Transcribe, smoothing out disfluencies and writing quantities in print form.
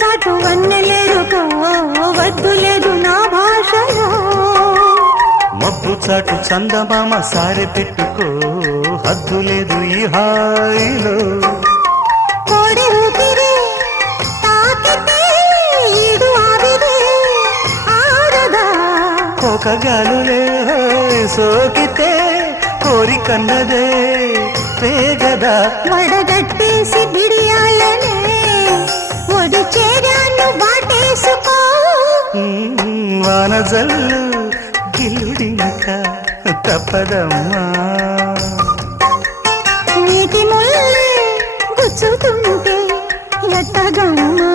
చాటు వన్నెలేరుకో వద్దు లేదు నా భాషలో మబ్బు చాటు చందమామ సారె పెట్టుకో హద్దు లేదు ఈ హాయిలో కోడి ఊపిరి తాకితే ఈడు ఆవిరే ఆడదా ఒక గాలులే సోకితే కోరికన్నదే పేగదా వడగట్టేసి బిడియాలనే ఒడి చేరాను బాటేసుకో వానజల్లు గిల్లుడింక తప్పదమ్మా నీటి ముల్లే గుచ్చుతుంటే ఎట్టగమ్మా